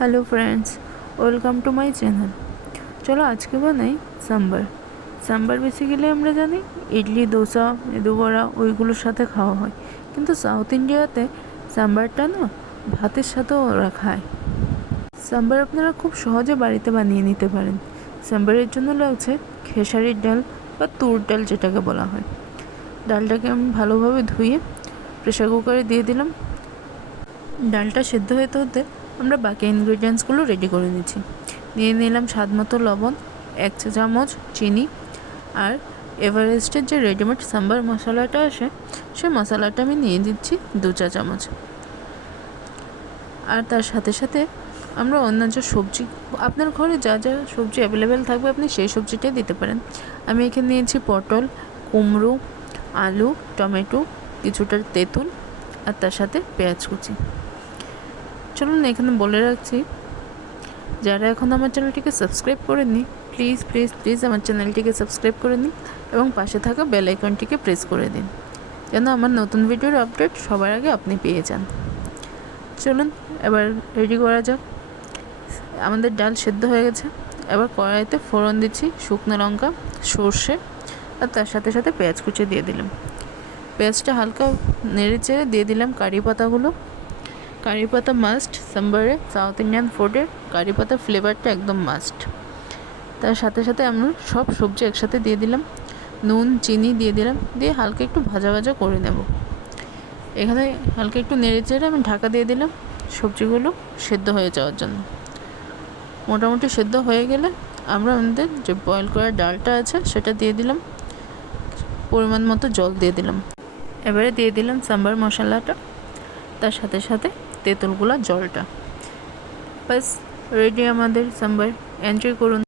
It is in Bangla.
Hello friends, welcome to my channel. चलो आज के बनाई सांबर। सांबर बेसिकली আমরা জানি ইডলি, দোসা, মেদু বড়া ওইগুলোর সাথে খাওয়া হয়, কিন্তু সাউথ ইন্ডিয়াতে সাম্বারটা না ভাতের সাথেও ওরা খায়। সাম্বার আপনারা খুব সহজে বাড়িতে বানিয়ে নিতে পারেন। সাম্বারের জন্য লাগছে খেসারির ডাল বা তুর ডাল, যেটাকে বলা হয়। ডালটাকে আমি ভালোভাবে ধুয়ে প্রেসার কুকারে দিয়ে দিলাম। ডালটা সেদ্ধ হতে হতে আমরা বাকি ইনগ্রিডিয়েন্টসগুলো রেডি করে নিচ্ছি। নিয়ে নিলাম স্বাদ মতো লবণ, 1 চা চামচ চিনি, আর এভারেস্টের যে রেডিমেড সাম্বার মশলাটা আসে সেই মশলাটা আমি নিয়ে দিচ্ছি 2 চা চামচ। আর তার সাথে সাথে আমরা অন্যান্য সবজি, আপনার ঘরে যা যা সবজি অ্যাভেলেবেল থাকবে আপনি সেই সবজিটাই দিতে পারেন। আমি এখানে নিয়েছি পটল, কুমড়ো, আলু, টমেটো, কিছুটা তেঁতুল, আর তার সাথে পেঁয়াজ কুচি। চলুন এখানে বলে রাখছি, যারা এখন আমার চ্যানেলটিকে সাবস্ক্রাইব করেননি প্লিজ প্লিজ প্লিজ আমার চ্যানেলটিকে সাবস্ক্রাইব করে নিন এবং পাশে থাকা বেল আইকনটিকে প্রেস করে দিন, যেন আমার নতুন ভিডিওর আপডেট সবার আগে আপনি পেয়ে যান। চলুন এবার রেডি করা যাক। আমাদের ডাল সেদ্ধ হয়ে গেছে। এবার কড়াইতে ফোড়ন দিচ্ছি শুকনো লঙ্কা, সর্ষে, আর তার সাথে সাথে পেঁয়াজ কুচি দিয়ে দিলাম। পেঁয়াজটা হালকা নেড়ে চেড়ে দিয়ে দিলাম কারি পাতাগুলো। কারি পাতা মাস্ট, সাম্বারে সাউথ ইন্ডিয়ান ফুডের কারি পাতার ফ্লেভারটা একদম মাস্ট। তার সাথে সাথে আমরা সব সবজি একসাথে দিয়ে দিলাম, নুন চিনি দিয়ে দিলাম, দিয়ে হালকা একটু ভাজা ভাজা করে নেব। এখানে হালকা একটু নেড়ে চেড়ে আমি ঢাকা দিয়ে দিলাম সবজিগুলো সেদ্ধ হয়ে যাওয়ার জন্য। মোটামুটি সেদ্ধ হয়ে গেলে আমরা আমাদের যে বয়েল করা ডালটা আছে সেটা দিয়ে দিলাম, পরিমাণ মতো জল দিয়ে দিলাম। এবারে দিয়ে দিলাম সাম্বার মশলাটা, তার সাথে সাথে তেঁতুলগুলা জলটা। বাস রেডি আমাদের সাম্বার। এনজয় করুন।